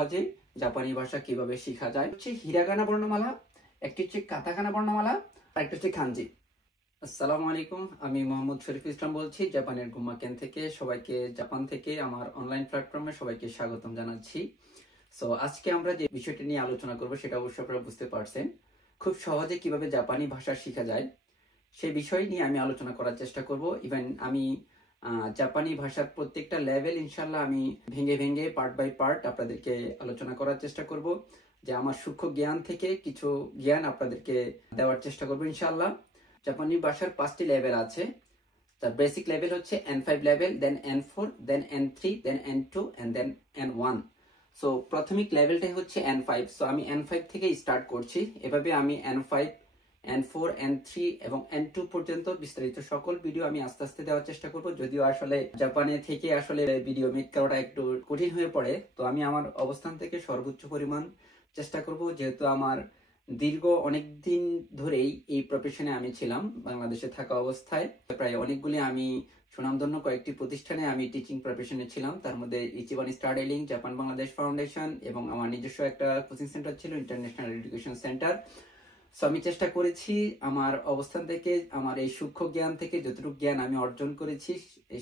সহজে জাপানি ভাষা কিভাবে শেখা যায় হচ্ছে হিরাগানা বর্ণমালা, একটি হচ্ছে কাতাকানা বর্ণমালা, আর একটা হচ্ছে খানজি। আসসালামু আলাইকুম, আমি মোহাম্মদ শরীফ ইসলাম বলছি জাপানের গুম্মাকেন থেকে। সবাইকে জাপান থেকে আমার অনলাইন প্ল্যাটফর্মে সবাইকে স্বাগতম জানাচ্ছি। সো আজকে আমরা যে বিষয়টি নিয়ে আলোচনা করব সেটা অবশ্যই আপনারা বুঝতে পারছেন, খুব সহজে কিভাবে জাপানি ভাষা শেখা যায় সেই বিষয় নিয়ে আমি আলোচনা করার চেষ্টা করব। ইভেন আমি জাপানি ভাষার প্রত্যেকটা লেভেল ইনশাল্লাহ আমি ভেঙে ভেঙে পার্ট বাই পার্ট আপনাদেরকে আলোচনা করার চেষ্টা করব, যে আমার সূক্ষ্ম জ্ঞান থেকে কিছু জ্ঞান আপনাদেরকে দেওয়ার চেষ্টা করব ইনশাল্লাহ। জাপানি ভাষার 5টি লেভেল আছে। তার বেসিক লেভেল হচ্ছে N5 level, then N4, then N3, then N2 and then N1। So প্রাথমিক লেভেলটাই হচ্ছে N5। সো আমি N5 থেকে স্টার্ট করছি। এভাবে আমি N5, N4, N3 এবং N2 পর্যন্ত বিস্তারিত সকল ভিডিও আমি আস্তে আস্তে দেওয়ার চেষ্টা করব। যদিও আসলে জাপানে থেকে আসলে ভিডিও মেক করাটা একটু কঠিন হয়ে পড়ে, তো আমি আমার অবস্থান থেকে সর্বোচ্চ পরিমাণ চেষ্টা করব। যেহেতু আমার দীর্ঘ অনেক দিন ধরেই এই প্রফেশনে আমি ছিলাম বাংলাদেশে থাকা অবস্থায়, প্রায় অনেকগুলি আমি সুনামধন্য কয়েকটি প্রতিষ্ঠানে আমি টিচিং প্রফেশনে ছিলাম। তার মধ্যে ইচিবান স্টাডিলিং, জাপান বাংলাদেশ ফাউন্ডেশন এবং আমার নিজস্ব একটা কোচিং সেন্টার ছিল, ইন্টারন্যাশনাল এডুকেশন সেন্টার। সো আমি চেষ্টা করেছি আমার অবস্থান থেকে, আমার এই সূক্ষ্ম জ্ঞান থেকে যতটুকু জ্ঞান আমি অর্জন করেছি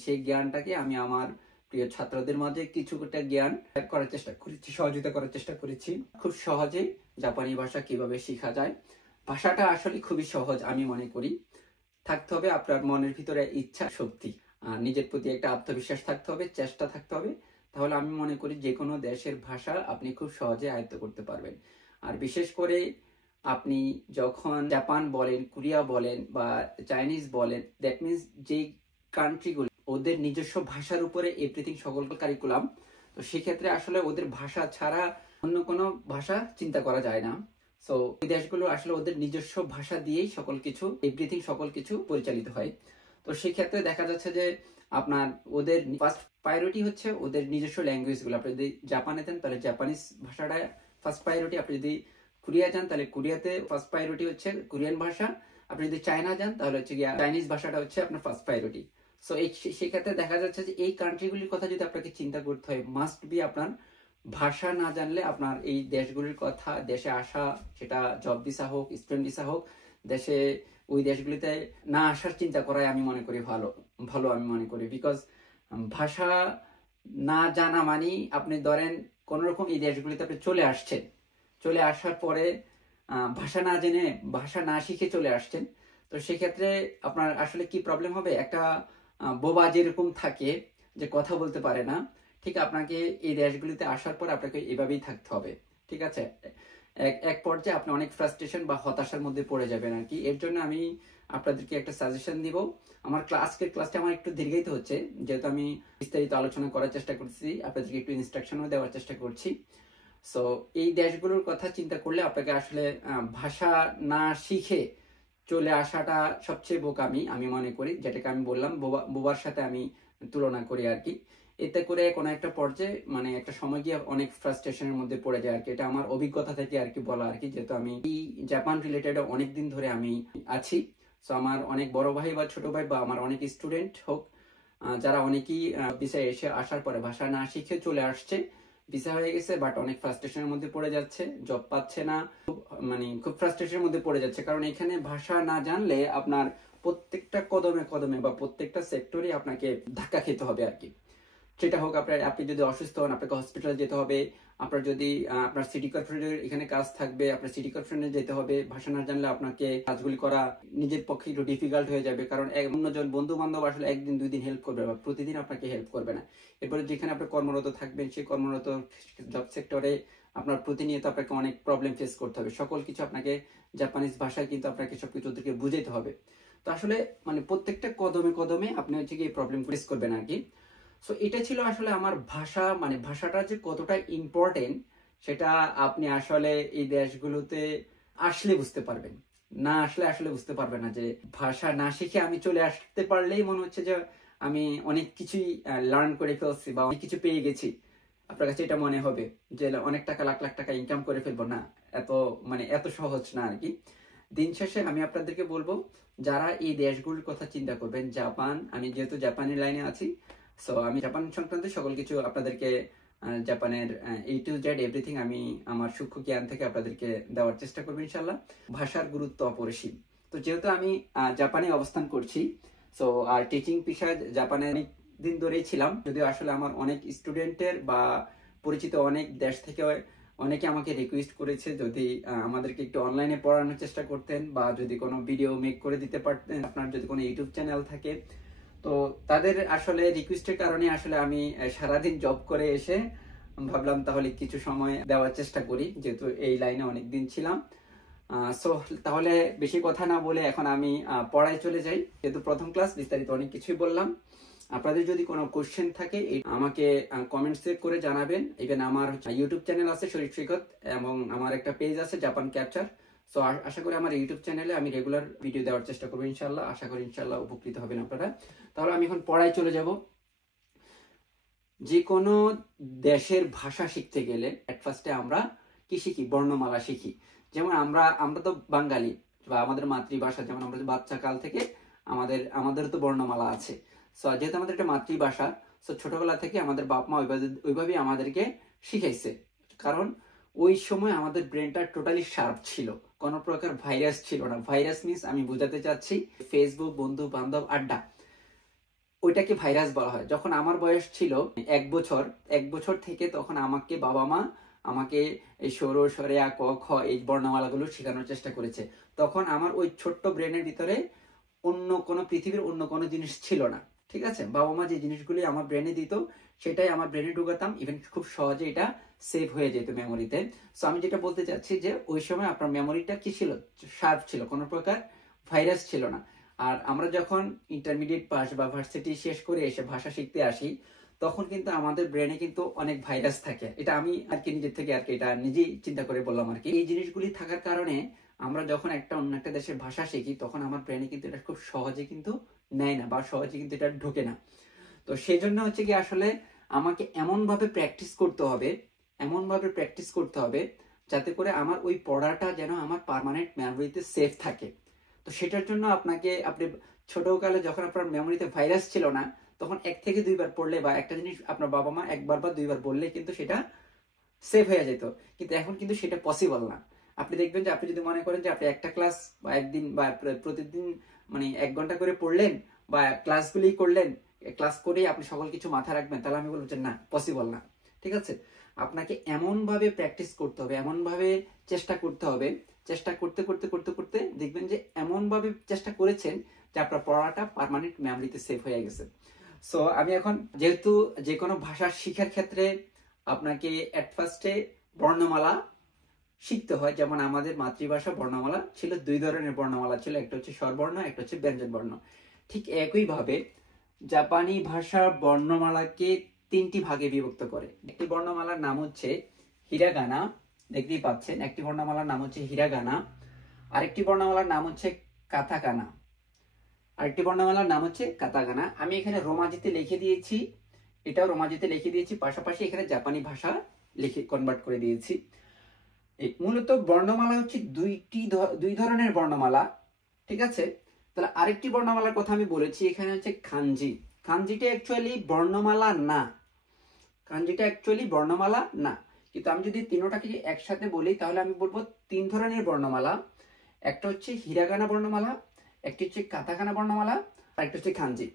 সেই জ্ঞানটাকে আমি আমার প্রিয় ছাত্রদের মাঝে কিছুটা জ্ঞান করার চেষ্টা করেছি, সহযোগিতা করার চেষ্টা করেছি। খুব সহজে জাপানি ভাষা কিভাবে শেখা যায়। ভাষাটা আসলে খুবই সহজ আমি মনে করি। থাকতে হবে আপনার মনের ভিতরে ইচ্ছা শক্তি, নিজের প্রতি একটা আত্মবিশ্বাস থাকতে হবে, চেষ্টা থাকতে হবে। তাহলে আমি মনে করি যে কোনো দেশের ভাষা আপনি খুব সহজে আয়ত্ত করতে পারবেন। আর বিশেষ করে আপনি যখন জাপান বলেন, কোরিয়া বলেন বা চাইনিজ বলেন, দ্যাট মিনস যে কান্ট্রিগুলো ওদের নিজস্ব ভাষার উপরে এভরিথিং সকল কারিকুলাম, তো সেক্ষেত্রে আসলে ওদের ভাষা ছাড়া অন্য কোনো ভাষা চিন্তা করা যায় না। সো এই দেশগুলো আসলে ওদের নিজস্ব ভাষা দিয়েই সকল কিছু এভরিথিং সকল কিছু পরিচালিত হয়। তো সেক্ষেত্রে দেখা যাচ্ছে যে আপনার ওদের ফার্স্ট প্রায়োরিটি হচ্ছে ওদের নিজস্ব ল্যাঙ্গুয়েজ গুলো। আপনি যদি জাপানে দেন তাহলে জাপানিজ ভাষাটা ফার্স্ট প্রায়োরিটি, আপনি যদি কোরিয়া যান তাহলে কোরিয়াতে ফার্স্ট প্রায়োরিটি হচ্ছে কোরিয়ান ভাষা, আপনি যদি চায়না যান তাহলে হচ্ছে চাইনিজ ভাষাটা হচ্ছে আপনার ফার্স্ট প্রায়োরিটি। সো এই সেক্ষেত্রে দেখা যাচ্ছে যে এই কান্ট্রিগুলির কথা যদি আপনাকে চিন্তা করতে হয়, মাস্ট বি আপনার ভাষা না জানলে আপনার এই দেশগুলির কথা, দেশে আসা, সেটা জব ভিসা হোক, স্টুডেন্ট ভিসা হোক, দেশে ওই দেশগুলিতে না আসার চিন্তা করাই আমি মনে করি ভালো আমি মনে করি। বিকজ ভাষা না জানা মানে আপনি ধরেন কোন রকম এই দেশগুলিতে আপনি চলে আসছেন, চলে আসার পরে ভাষা না জেনে, ভাষা না শিখে চলে আসছেন, তো সেক্ষেত্রে আপনার আসলে কি প্রবলেম হবে, একটা বোবা যেরকম থাকে যে কথা বলতে পারে না, ঠিক আপনাকে এই দেশগুলিতে আসার পর আপনাকে এভাবেই থাকতে হবে। ঠিক আছে, এক পর্যায়ে আপনি অনেক ফ্রাস্ট্রেশন বা হতাশার মধ্যে পড়ে যাবেন আর কি। এর জন্য আমি আপনাদেরকে একটা সাজেশন দিব। আমার আজকের ক্লাসটা আমার একটু দীর্ঘায়িত হচ্ছে, যেহেতু আমি বিস্তারিত আলোচনা করার চেষ্টা করছি, আপনাদেরকে একটু ইনস্ট্রাকশনও দেওয়ার চেষ্টা করছি। সো এই দেশগুলোর কথা চিন্তা করলে আপনাকে আসলে ভাষা না শিখে চলে আসাটা সবচেয়ে বোকামি আমি মনে করি, যেটাকে আমি বললাম বোবার সাথে আমি তুলনা করি আর কি। এতে করে কোনো একটা পর্যায়ে মানে একটা সময় গিয়ে অনেক ফ্রাস্ট্রেশনের মধ্যে পড়ে যায় আর কি। এটা আমার অভিজ্ঞতা থেকে আর কি বলা আর কি, যেহেতু আমি এই জাপান রিলেটেড অনেক দিন ধরে আমি আছি। সো আমার অনেক বড় ভাই বা ছোট ভাই বা আমার অনেক স্টুডেন্ট হোক, যারা অনেকেই ভিসা এসে আসার পরে ভাষা না শিখে চলে আসছে, ভিসা হয়ে গেছে বাট অনেক ফ্রাস্ট্রেশনের মধ্যে পড়ে যাচ্ছে, জব পাচ্ছে না, খুব ফ্রাস্ট্রেশনের মধ্যে পড়ে যাচ্ছে। কারণ এখানে ভাষা না জানলে আপনার প্রত্যেকটা কদমে কদমে বা প্রত্যেকটা সেক্টরে আপনাকে ধাক্কা খেতে হবে আর কি। সেটা হোক আপনি যদি অসুস্থ হন আপনাকে হসপিটালে যেতে হবে, আপনার যদি আপনার সিটি কর্পোরেশনের এখানে কাজ থাকবে আপনার সিটি কর্পোরেশনে যেতে হবে। ভাষা না জানলে আপনাকে কাজগুলি করা নিজের পক্ষে একটু ডিফিকাল্ট হয়ে যাবে, কারণ অন্যজন বন্ধু বান্ধব আসলে একদিন দুই দিন হেল্প করবে বা প্রতিদিন আপনাকে হেল্প করবে না। এরপরে যেখানে আপনি কর্মরত থাকবেন সেই কর্মরত জব সেক্টরে আপনার প্রতিনিয়ত আপনাকে অনেক প্রবলেম ফেস করতে হবে। সকল কিছু আপনাকে জাপানিজ ভাষায় কিন্তু আপনাকে সবকিছু ওদেরকে বুঝাইতে হবে। তো আসলে মানে প্রত্যেকটা কদমে কদমে আপনি হচ্ছে কি এই প্রবলেম ফেস করবেন আর কি। সো এটা ছিল আসলে আমার ভাষা, মানে ভাষাটা যে কতটা ইম্পর্টেন্ট সেটা আপনি আসলে এই দেশগুলোতে আসলে বুঝতে পারবেন, না আসলে আসলে বুঝতে পারবেন না। যে ভাষা না শিখে আমি চলে আসতে পারলেই মনে হচ্ছে যে আমি অনেক কিছুই লার্ন করে ফেলছি বা অনেক কিছু পেয়ে গেছি। আপনার কাছে এটা মনে হবে যে অনেক টাকা, লাখ লাখ টাকা ইনকাম করে ফেলবো, না এত সহজ না আর কি। দিন শেষে আমি আপনাদেরকে বলবো যারা এই দেশগুলোর কথা চিন্তা করবেন, জাপান, আমি যেহেতু জাপানের লাইনে আছি, সো আমি জাপান সংক্রান্ত সকল কিছু আপনাদেরকে জাপানের A to Z এভরিথিং আমি আমার সূক্ষ্ম জ্ঞান থেকে আপনাদেরকে দেওয়ার চেষ্টা করবো ইনশাল্লাহ। ভাষার গুরুত্ব অপরিসীম। তো যেহেতু আমি জাপানে অবস্থান করছি, সো আর টিচিং পেশায় জাপানে অনেক দিন ধরেই ছিলাম, যদিও আসলে আমার অনেক স্টুডেন্টের বা পরিচিত অনেক দেশ থেকে অনেকে আমাকে রিকোয়েস্ট করেছে যদি আমাদেরকে একটু অনলাইনে পড়ানোর চেষ্টা করতেন বা যদি কোনো ভিডিও মেক করে দিতে পারতেন, আপনার যদি কোনো ইউটিউব চ্যানেল থাকে। তো তাদের আসলে রিকোয়েস্টের কারণে আসলে আমি সারাদিন জব করে এসে ভাবলাম তাহলে কিছু সময় দেওয়ার চেষ্টা করি, যেহেতু এই লাইনে অনেক দিন ছিলাম। সো তাহলে বেশি কথা না বলে এখন আমি পড়ায় চলে যাই। যেহেতু প্রথম ক্লাস, বিস্তারিত অনেক কিছুই বললাম। আপনাদের যদি কোনো কোশ্চেন থাকে আমাকে কমেন্টসে করে জানাবেন। ইভেন আমার ইউটিউব চ্যানেল আছে শরীফ সৈকত, এবং আমার একটা পেজ আছে জাপান ক্যাপচার। সো আশা করি আমার ইউটিউব চ্যানেলে আমি রেগুলার ভিডিও দেওয়ার চেষ্টা করবো ইনশাল্লাহ। আশা করি ইনশাল্লাহ উপকৃত হবেন আপনারা। তাহলে আমি এখন পড়ায় চলে যাব। যে কোনো দেশের ভাষা শিখতে গেলে এট ফার্স্টে আমরা কি শিখি? বর্ণমালা শিখি। যেমন আমরা তো বাঙালি বা আমাদের মাতৃভাষা, যেমন আমরা বাচ্চা কাল থেকে আমাদের তো বর্ণমালা আছে। সো যেহেতু আমাদের একটা মাতৃভাষা, সো ছোটবেলা থেকে আমাদের বাপ মা ওইভাবেই আমাদেরকে শিখাইছে। কারণ ওই সময় আমাদের ব্রেনটা টোটালি শার্প ছিল, কোনো প্রকার ভাইরাস ছিল না। ভাইরাস মিন্স আমি বোঝাতে চাচ্ছি ফেসবুক, বন্ধু বান্ধব, আড্ডা, ওইটাকে ভাইরাস বলা হয়। যখন আমার বয়স ছিল 1 বছর থেকে, তখন আমাকে বাবা মা আমাকে এই সৌর সরেয়া ক খ এই বর্ণমালাগুলো শেখানোর চেষ্টা করেছে। তখন আমার ওই ছোট্ট ব্রেনের ভিতরে পৃথিবীর অন্য কোনো জিনিস ছিল না। ঠিক আছে, বাবা মা যে জিনিসগুলি আমার ব্রেনে দিত সেটাই আমার ব্রেনে ঢুকাতাম, ইভেন খুব সহজে এটা সেভ হয়ে যেত মেমোরিতে। সো আমি যেটা বলতে চাচ্ছি যে ওই সময় আপনার মেমোরিটা কি ছিল? শার্প ছিল, কোনো প্রকার ভাইরাস ছিল না। আর আমরা যখন ইন্টারমিডিয়েট পাস বা ভার্সিটি শেষ করে এসে ভাষা শিখতে আসি, তখন কিন্তু আমাদের ব্রেনে কিন্তু অনেক ভাইরাস থাকে। এটা আমি আর কি নিজের থেকে এটা নিজেই চিন্তা করে বললাম আর কি। এই জিনিসগুলি থাকার কারণে আমরা যখন অন্য একটা দেশের ভাষা শিখি, তখন আমার ব্রেনে কিন্তু এটা খুব সহজে কিন্তু নেয় না বা সহজে কিন্তু এটা ঢোকে না। তো সেই জন্য হচ্ছে কি আসলে আমাকে এমন ভাবে প্র্যাকটিস করতে হবে যাতে করে আমার ওই পড়াটা যেন আমার পার্মানেন্ট মেমোরিতে সেভ থাকে। তো সেটার জন্য আপনি ছোটকালে যখন আপনার মেমোরিতে ভাইরাস ছিল না, তখন 1 থেকে 2 বার পড়লে বা একটা জিনিস আপনার বাবা মা 1 বার বা 2 বার বললে কিন্তু সেটা সেভ হয়ে যেত। কিন্তু এখন কিন্তু সেটা পসিবল না। আপনি দেখবেন যে আপনি যদি মনে করেন যে আপনি একটা ক্লাস বা একদিন বা প্রতিদিন মানে 1 ঘন্টা করে পড়লেন বা ক্লাসগুলি করলেন, ক্লাস করেই আপনি সকল কিছু মাথায় রাখবেন, তাহলে আমি বলবো যে না, পসিবল না। ঠিক আছে, আপনাকে এমন ভাবে প্র্যাকটিস করতে হবে, এমন ভাবে চেষ্টা করতে হবে, চেষ্টা করতে করতে করতে করতে দেখবেন যে এমন ভাবে চেষ্টা করেছেন যে আপনার পড়াটা পার্মানেন্ট মেমোরিতে সেভ হয়ে গেছে। সো আমি এখন, যেহেতু যে কোনো ভাষা শিখার ক্ষেত্রে আপনাকে এট ফার্স্টে বর্ণমালা শিখতে হয়। যেমন আমাদের মাতৃভাষা বর্ণমালা ছিল 2 ধরনের বর্ণমালা ছিল, একটা হচ্ছে স্বরবর্ণ, একটা হচ্ছে ব্যঞ্জন বর্ণ। ঠিক একইভাবে জাপানি ভাষা বর্ণমালাকে 3টি ভাগে বিভক্ত করে। একটি বর্ণমালার নাম হচ্ছে হিরাগানা, দেখতেই পাচ্ছেন, একটি বর্ণমালার নাম হচ্ছে হিরাগানা, আরেকটি বর্ণমালার নাম হচ্ছে কাতাকানা, আরেকটি বর্ণমালার নাম হচ্ছে কাতাকানা। আমি এখানে রোমাজিতে লিখে দিয়েছি, এটাও রোমাজিতে লিখে দিয়েছি, পাশাপাশি এখানে জাপানি ভাষা লিখে কনভার্ট করে দিয়েছি। মূলত বর্ণমালা হচ্ছে দুই ধরনের বর্ণমালা। ঠিক আছে, তাহলে আরেকটি বর্ণমালার কথা আমি বলেছি, এখানে হচ্ছে খানজি। খানজিটা অ্যাকচুয়ালি বর্ণমালা না, কিন্তু আমি যদি তিনোটাকে একসাথে বলি তাহলে আমি বলবো 3 ধরনের বর্ণমালা। একটা হচ্ছে হিরাগানা বর্ণমালা, একটি হচ্ছে কাতাকানা বর্ণমালা, আর একটা হচ্ছে খানজি।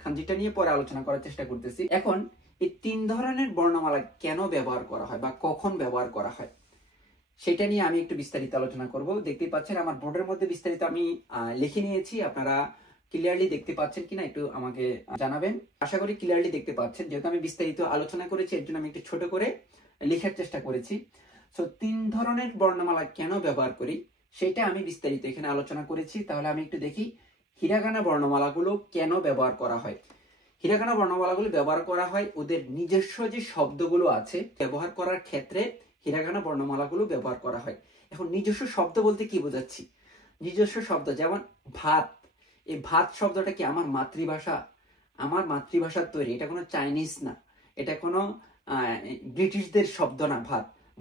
খানজিটা নিয়ে পরে আলোচনা করার চেষ্টা করতেছি। এখন এই 3 ধরনের বর্ণমালা কেন ব্যবহার করা হয় বা কখন ব্যবহার করা হয় সেটা নিয়ে আমি একটু বিস্তারিত আলোচনা করব। দেখতেই পাচ্ছেন আমার বোর্ডের মধ্যে বিস্তারিত আমি লিখে নিয়েছি। আপনারা ক্লিয়ারলি দেখতে পাচ্ছেন কিনা একটু আমাকে জানাবেন। আশা করি ক্লিয়ারলি দেখতে পাচ্ছেন। যেহেতু আমি বিস্তারিত আলোচনা করেছি, এর জন্য আমি একটু ছোট করে লেখার চেষ্টা করেছি। সো 3 ধরনের বর্ণমালা কেন ব্যবহার করি সেটা আমি বিস্তারিত এখানে আলোচনা করেছি। তাহলে আমি একটু দেখি হিরাগানা বর্ণমালাগুলো কেন ব্যবহার করা হয়। হিরাগানা বর্ণমালাগুলো ব্যবহার করা হয় ওদের নিজস্ব যে শব্দগুলো আছে ব্যবহার করার ক্ষেত্রে হিরাগানা বর্ণমালাগুলো ব্যবহার করা হয়। এখন নিজস্ব শব্দ বলতে কি বোঝাচ্ছি? নিজস্ব শব্দ যেমন ভাত, এই ভাত শব্দটা কি আমার মাতৃভাষার তৈরি, এটা কোনো চাইনিজ না, এটা কোনো ব্রিটিশদের শব্দ না।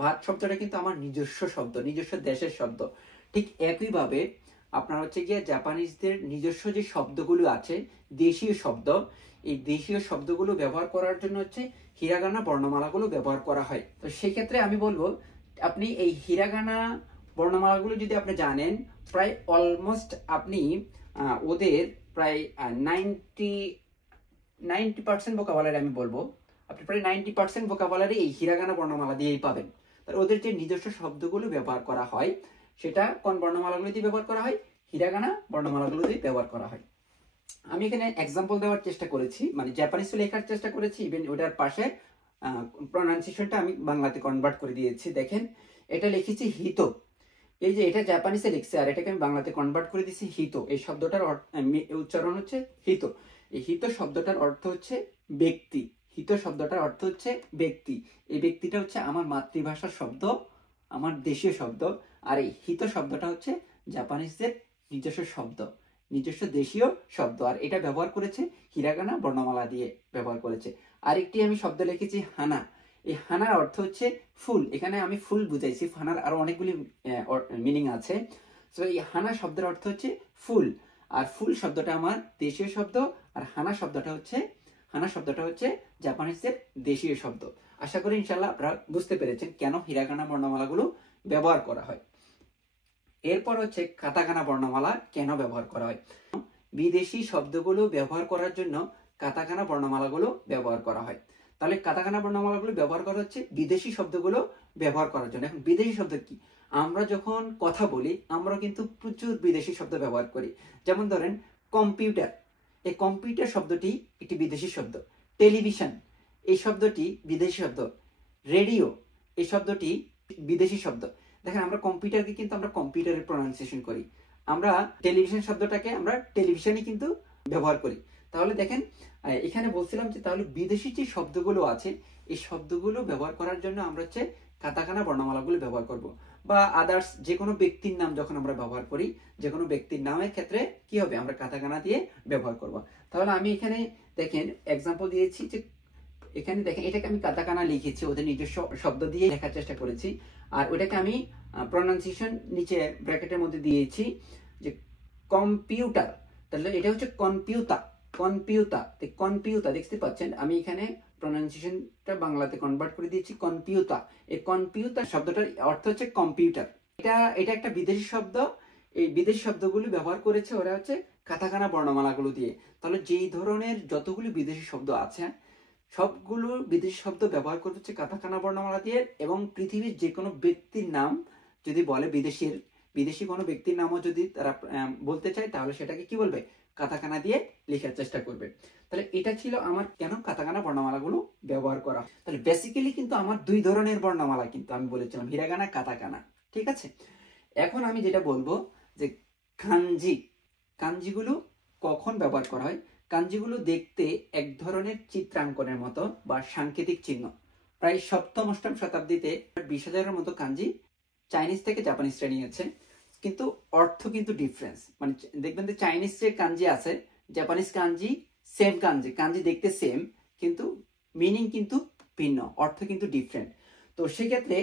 ভাত শব্দটা কিন্তু আমার নিজস্ব শব্দ, নিজস্ব দেশের শব্দ। ঠিক একইভাবে আপনার হচ্ছে গিয়ে জাপানিজদের নিজস্ব যে শব্দগুলো আছে, দেশীয় শব্দ, এই দেশীয় শব্দগুলো ব্যবহার করার জন্য হচ্ছে হিরাগানা বর্ণমালাগুলো ব্যবহার করা হয়। তো সেই ক্ষেত্রে আমি বলবো আপনি এই হিরাগানা বর্ণমালাগুলো যদি আপনি জানেন, প্রায় অলমোস্ট আপনি ওদের প্রায় 90% ভোকাবুলারি আমি বলবো আপনি প্রায় 90% ভোকাবুলারি এই হিরাগানা বর্ণমালা দিয়েই পাবেন। তার ওদের যে নিজস্ব শব্দগুলো ব্যবহার করা হয় সেটা কোন বর্ণমালাগুলো দিয়ে ব্যবহার করা হয়? হিরাগানা বর্ণমালাগুলো দিয়ে ব্যবহার করা হয়। আমি এখানে এক্সাম্পল দেওয়ার চেষ্টা করেছি, মানে জাপানিজে লেখার চেষ্টা করেছি, ইভেন ওটার পাশে প্রনাউন্সিয়েশনটা আমি বাংলাতে কনভার্ট করে দিয়েছি। দেখেন এটা লিখেছি হিত, এই যে এটা জাপানিজে লিখছে আর এটাকে আমি বাংলাতে কনভার্ট করে দিয়েছি হিত। এই শব্দটার উচ্চারণ হচ্ছে হিত। এই হিত শব্দটার অর্থ হচ্ছে ব্যক্তি। হিত শব্দটার অর্থ হচ্ছে ব্যক্তি। এই ব্যক্তিটা হচ্ছে আমার মাতৃভাষার শব্দ, আমার দেশীয় শব্দ। আর এই হিত শব্দটা হচ্ছে জাপানিজদের নিজস্ব শব্দ, নিজস্ব দেশীয় শব্দ। আর এটা ব্যবহার করেছে হিরাগানা বর্ণমালা দিয়ে ব্যবহার করেছে। আরেকটি আমি শব্দ লিখেছি হানা। এই হানার অর্থ হচ্ছে ফুল। এখানে আমি ফুল বুঝাইছি, হানার আরো অনেকগুলি মিনিং আছে। তো এই হানা শব্দের অর্থ হচ্ছে ফুল। আর ফুল শব্দটা আমার দেশীয় শব্দ, আর হানা শব্দটা হচ্ছে জাপানিজদের দেশীয় শব্দ। আশা করি ইনশাল্লাহ আপনারা বুঝতে পেরেছেন কেন হিরাগানা বর্ণমালাগুলো ব্যবহার করা হয়। এরপর হচ্ছে কাতাকানা বর্ণমালা কেন ব্যবহার করা হয়। বিদেশি শব্দগুলো ব্যবহার করার জন্য কাতাকানা বর্ণমালাগুলো ব্যবহার করা হয়। তাহলে কাতাকানা বর্ণমালাগুলো ব্যবহার করা হচ্ছে বিদেশি শব্দগুলো ব্যবহার করার জন্য। এখন বিদেশি শব্দ কি? আমরা যখন কথা বলি আমরা কিন্তু প্রচুর বিদেশি শব্দ ব্যবহার করি। যেমন ধরেন কম্পিউটার, এই কম্পিউটার শব্দটি একটি বিদেশি শব্দ। টেলিভিশন এই শব্দটি বিদেশি শব্দ। রেডিও এই শব্দটি বিদেশি শব্দ। দেখেন আমরা কম্পিউটারকে কিন্তু আমরা কম্পিউটারের প্রনাউন্সিয়েশন করি, আমরা টেলিভিশন শব্দটাকে আমরা টেলিভিশনই কিন্তু ব্যবহার করি। তাহলে দেখেন এখানে বলছিলাম যে তাহলে বিদেশি যে শব্দগুলো আছে এই শব্দগুলো ব্যবহার করার জন্য আমরা হচ্ছে কাতাকানা বর্ণমালাগুলো ব্যবহার করব। বা আদার্স যে কোনো ব্যক্তির নাম যখন আমরা ব্যবহার করি, যে কোনো ব্যক্তির নামের ক্ষেত্রে কি হবে? আমরা কাতাকানা দিয়ে ব্যবহার করব। তাহলে আমি এখানে দেখেন এক্সাম্পল দিয়েছি যে এখানে দেখেন এটাকে আমি কাতাকানা লিখেছি, ওদের নিজস্ব শব্দ দিয়ে লেখার চেষ্টা করেছি। আর ওটাকে আমি প্রনাউন্সিয়েশন নিচে ব্র্যাকেটের মধ্যে দিয়েছি যে কম্পিউটার। তাহলে এটা হচ্ছে কম্পিউটা দেখতে পাচ্ছেন। আমি এখানে প্রনাউন্সিয়েশনটা বাংলাতে কনভার্ট করে দিয়েছি কম্পিউটা। এই কম্পিউটা শব্দটার অর্থ হচ্ছে কম্পিউটার। এটা একটা বিদেশি শব্দ। এই বিদেশি শব্দগুলো ব্যবহার করেছে ওরা হচ্ছে কাতাকানা বর্ণমালাগুলো দিয়ে। তাহলে যেই ধরনের যতগুলো বিদেশি শব্দ আছে সবগুলো বিদেশি শব্দ ব্যবহার করতে হচ্ছে কাতাকানা বর্ণমালা দিয়ে। এবং পৃথিবীর যে কোনো ব্যক্তির নাম যদি বলে, বিদেশি কোনো ব্যক্তির নামও যদি তারা বলতে চায় তাহলে সেটাকে কি বলবে? কাতাকানা দিয়ে লেখার চেষ্টা করবে। তাহলে এটা ছিল আমার কেন কাতাকানা বর্ণমালাগুলো ব্যবহার করা। তাহলে বেসিক্যালি কিন্তু আমার দুই ধরনের বর্ণমালা কিন্তু আমি বলেছিলাম, হিরাগানা, কাতাকানা। ঠিক আছে, এখন আমি যেটা বলবো যে কাঞ্জিগুলো কখন ব্যবহার করা হয়। কাঞ্জিগুলো দেখতে এক ধরনের চিত্রাঙ্কনের মতো বা সাংকেতিক চিহ্ন। প্রায় 7ম-8ম শতাব্দীতে 20,000-এর মতো কাঞ্জি চাইনিজ থেকে জাপানিজরা নিয়েছে, কিন্তু অর্থ কিন্তু ডিফারেন্স। মানে দেখবেন যে চাইনিজ যে কাঞ্জি আছে, জাপানিজ কাঞ্জি সেম কাঞ্জি দেখতে সেম, কিন্তু মিনিং কিন্তু ভিন্ন, অর্থ কিন্তু ডিফারেন্ট। তো সেক্ষেত্রে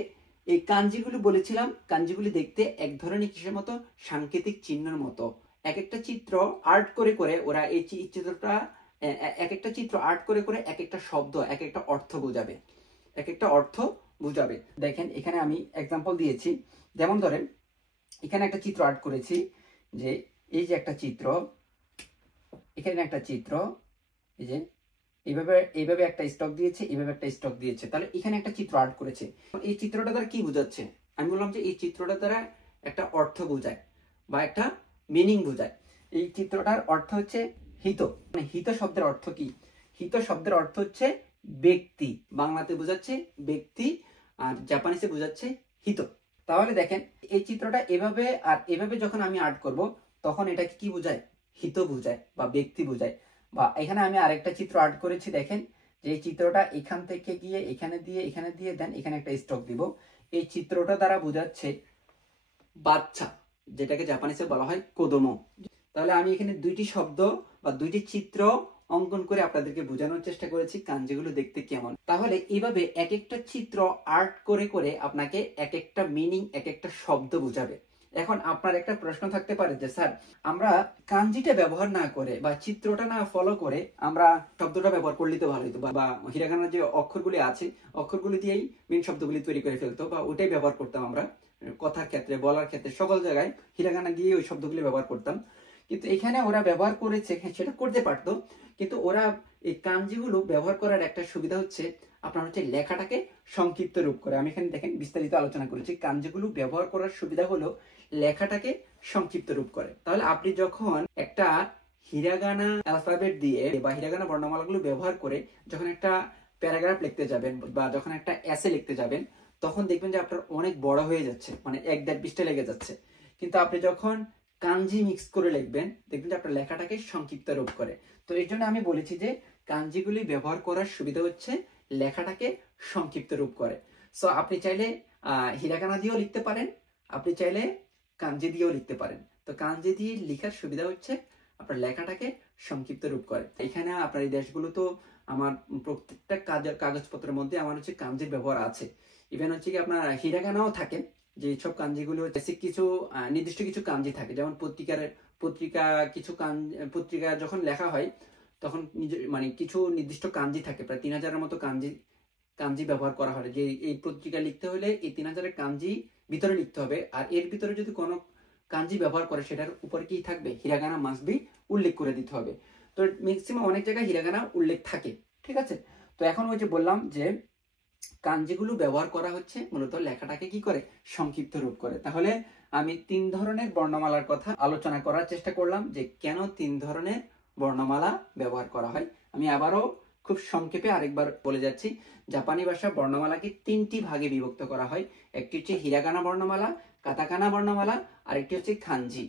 এই কাঞ্জিগুলো বলেছিলাম, কাঞ্জিগুলি দেখতে এক ধরনের কিসের মতো? সাংকেতিক চিহ্নের মতো। এক একটা চিত্র আর্ট করে করে ওরা এই চিত্রটা এক একটা চিত্র আর্ট করে করে এক একটা শব্দ এক একটা অর্থ বোঝাবে। দেখেন এখানে আমি এক্সাম্পল দিয়েছি। যেমন ধরেন এখানে একটা চিত্র আর্ট করেছি, যে এই যে একটা চিত্র, এখানে একটা চিত্র, এই যে এইভাবে একটা স্টক দিয়েছে, এইভাবে একটা স্টক দিয়েছে। তাহলে এখানে একটা চিত্র আর্ট করেছে। এই চিত্রটা দ্বারা কি বোঝাচ্ছে? আমি বললাম যে এই চিত্রটা দ্বারা একটা অর্থ বোঝায় বা একটা মিনিং বোঝায়। এই চিত্রটার অর্থ হচ্ছে হিত। মানে হিত শব্দের অর্থ কি? হিত শব্দের অর্থ হচ্ছে ব্যক্তি। বাংলাতে বোঝাচ্ছে ব্যক্তি, আর জাপানিজে বোঝাচ্ছে হিত। তাহলে দেখেন এই চিত্রটা এভাবে আর এভাবে যখন আমি আর্ট করব তখন এটাকে কি বোঝায়? হিত বোঝায় বা ব্যক্তি বোঝায়। বা এখানে আমি আরেকটা চিত্র আর্ট করেছি, দেখেন যে এই চিত্রটা এখান থেকে গিয়ে এখানে দিয়ে দেন এখানে একটা স্টক দিব। এই চিত্রটা দ্বারা বোঝাচ্ছে বাচ্চা, যেটাকে জাপানিজে বলা হয় কোদোমো। তাহলে আমি এখানে দুইটি শব্দ বা দুইটি চিত্র অঙ্কন করে আপনাদেরকে বোঝানোর চেষ্টা করেছি কাঞ্জিগুলো দেখতে কেমন। তাহলে এইভাবে এক একটা চিত্র আর্ট করে করে আপনাকে এক একটা মিনিং, এক একটা শব্দ বোঝাবে। এখন আপনার একটা প্রশ্ন থাকতে পারে যে স্যার, আমরা কাঞ্জিটা ব্যবহার না করে বা চিত্রটা না ফলো করে আমরা শব্দটা ব্যবহার করলেই তো ভালো হতো, বা হিরাগানার যে অক্ষরগুলি আছে অক্ষরগুলি দিয়েই মেন শব্দগুলি তৈরি করে ফেলতো, বা ওটাই ব্যবহার করতাম আমরা কথার ক্ষেত্রে, বলার ক্ষেত্রে, সকল জায়গায় হিরাগানা দিয়ে ওই শব্দগুলি ব্যবহার করতাম। কিন্তু এখানে ওরা ব্যবহার করেছে, সেটা করতে পারতো, কিন্তু ওরা এই কাঞ্জিগুলো ব্যবহার করার একটা সুবিধা হচ্ছে আপনার হচ্ছে লেখাটাকে সংক্ষিপ্ত রূপ করে। আমি এখানে দেখেন বিস্তারিত আলোচনা করেছি। কাঞ্জিগুলো ব্যবহার করার সুবিধা হলো লেখাটাকে সংক্ষিপ্ত রূপ করে। তাহলে আপনি যখন একটা হিরাগানা অ্যালফাবেট দিয়ে বা হিরাগানা বর্ণমালাগুলো ব্যবহার করে যখন একটা প্যারাগ্রাফ লিখতে যাবেন বা যখন একটা এসে লিখতে যাবেন, তখন দেখবেন যে আপনার অনেক বড় হয়ে যাচ্ছে, মানে 1-1.5 পৃষ্ঠা লেগে যাচ্ছে। কিন্তু আপনি যখন কাঞ্জি মিক্স করে লিখবেন, দেখবেন যে আপনার লেখাটাকে সংক্ষিপ্ত রূপ করে। তো এই জন্য আমি বলেছি যে কাঞ্জিগুলি ব্যবহার করার সুবিধা হচ্ছে লেখাটাকে সংক্ষিপ্ত রূপ করে। সো আপনি চাইলে হিরাগানা দিয়েও লিখতে পারেন, আপনি চাইলে কাঞ্জি দিয়েও লিখতে পারেন। তো কাঞ্জি দিয়ে লেখার সুবিধা হচ্ছে আপনার লেখাটাকে সংক্ষিপ্ত রূপ করে। এখানে আপনার এই দেশগুলো তো আমার প্রত্যেকটা কাগজপত্রের মধ্যে আমার হচ্ছে কাঞ্জির ব্যবহার আছে। ইভেন হচ্ছে কি আপনার হিরাগানাও থাকে, যে সব কাঞ্জিগুলো বেসিক কিছু নির্দিষ্ট কিছু কাঞ্জি থাকে, যেমন পত্রিকা যখন লেখা হয় তখন মানে কিছু নির্দিষ্ট কাঞ্জি থাকে, প্রায় 3000-এর মতো কাঞ্জি ব্যবহার করা হয়, যে এই পত্রিকা লিখতে হলে এই 3000-এর কাঞ্জি ভিতরে লিখতে হবে। আর এর ভিতরে যদি কোনো কাঞ্জি ব্যবহার করে সেটার উপরে কি থাকবে, হিরাগানা মাস্ট বি উল্লেখ করে দিতে হবে। তো ম্যাক্সিমাম অনেক জায়গায় হিরাগানা উল্লেখ থাকে, ঠিক আছে। তো এখন ওই যে বললাম যে কাঞ্জিগুলো ব্যবহার করা হচ্ছে মূলত লেখাটাকে কি করে, সংক্ষিপ্ত রূপ করে। তাহলে আমি 3 ধরনের বর্ণমালার কথা আলোচনা করার চেষ্টা করলাম, যে কেন 3 ধরনের বর্ণমালা ব্যবহার করা হয়। আমি আবারও খুব সংক্ষেপে আরেকবার বলে যাচ্ছি। জাপানি ভাষা বর্ণমালাকে 3টি ভাগে বিভক্ত করা হয়। একটি হচ্ছে হিরাগানা বর্ণমালা, কাতাকানা বর্ণমালা, আরেকটি হচ্ছে খানজি।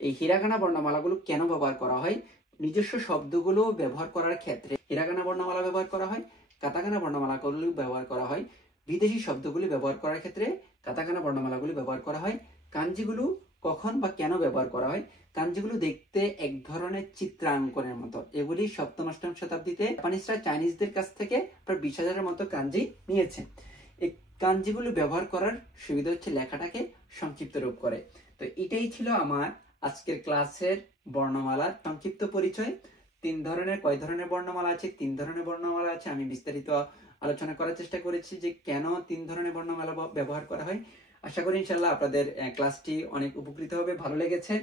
এই হিরাগানা বর্ণমালাগুলো কেন ব্যবহার করা হয়? নিজস্ব শব্দগুলো ব্যবহার করার ক্ষেত্রে হিরাগানা বর্ণমালা ব্যবহার করা হয়, কাতাকানা বর্ণমালাগুলি ব্যবহার করা হয়। বিদেশি শব্দগুলি ব্যবহার করার ক্ষেত্রে কাতাকানা বর্ণমালাগুলি ব্যবহার করা হয়। কাঞ্জিগুলো কখন বা কেন ব্যবহার করা হয়? কাঞ্জিগুলো দেখতে এক ধরনের চিত্রাঙ্কনের মতো। এগুলি 7ম-8ম শতাব্দীতে জাপানিজরা চাইনিজদের কাছ থেকে প্রায় 20,000-এর মতো কাঞ্জি নিয়েছে। এই কাঞ্জিগুলো ব্যবহার করার সুবিধা হচ্ছে লেখাটাকে সংক্ষিপ্ত রূপ করে। তো এটাই ছিল আমার আজকের ক্লাসের বর্ণমালার সংক্ষিপ্ত পরিচয়। কয় ধরনের বর্ণমালা আছে? 3 ধরনের বর্ণমালা আছে। আমি বিস্তারিত আলোচনা করার চেষ্টা করেছি যে কেন 3 ধরনের বর্ণমালা ব্যবহার করা হয়। আশা করি ইনশাআল্লাহ আপনাদের ক্লাসটি অনেক উপকৃত হবে, ভালো লেগেছে।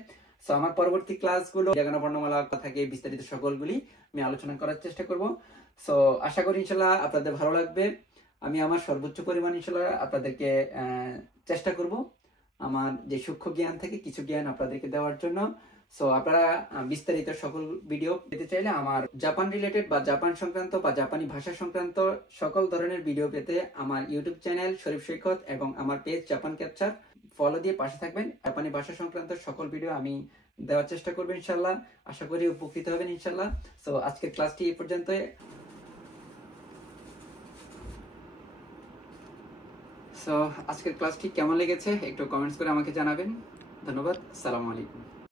সো আমার পরবর্তী ক্লাসগুলো হিরাগানা বর্ণমালা থেকে বিস্তারিত সকলগুলি আমি আলোচনা করার চেষ্টা করব। সো আশা করি ইনশাআল্লাহ আপনাদের ভালো লাগবে। আমি আমার সর্বোচ্চ পরিমাণ ইনশাআল্লাহ আপনাদেরকে চেষ্টা করব আমার যে সূক্ষ্ম জ্ঞান থেকে কিছু জ্ঞান আপনাদেরকে দেওয়ার জন্য। সো আপনারা বিস্তারিত সকল ভিডিও পেতে চাইলে আমার জাপান রিলেটেড বা জাপান সংক্রান্ত বা জাপানি ভাষা সংক্রান্ত সকল ধরনের ভিডিও পেতে আমার ইউটিউব চ্যানেল শরীফ সৈকত এবং আমার পেজ জাপান ক্যাপচার ফলো দিয়ে পাশে থাকবেন। জাপানি ভাষা সংক্রান্ত সকল ভিডিও আমি দেওয়ার চেষ্টা করবো ইনশাল্লাহ। আশা করি উপকৃত হবেন ইনশাল্লাহ। সো আজকের ক্লাসটি এই পর্যন্তই। সো আজকের ক্লাসটি কেমন লেগেছে একটু কমেন্টস করে আমাকে জানাবেন। ধন্যবাদ। আসসালামু আলাইকুম।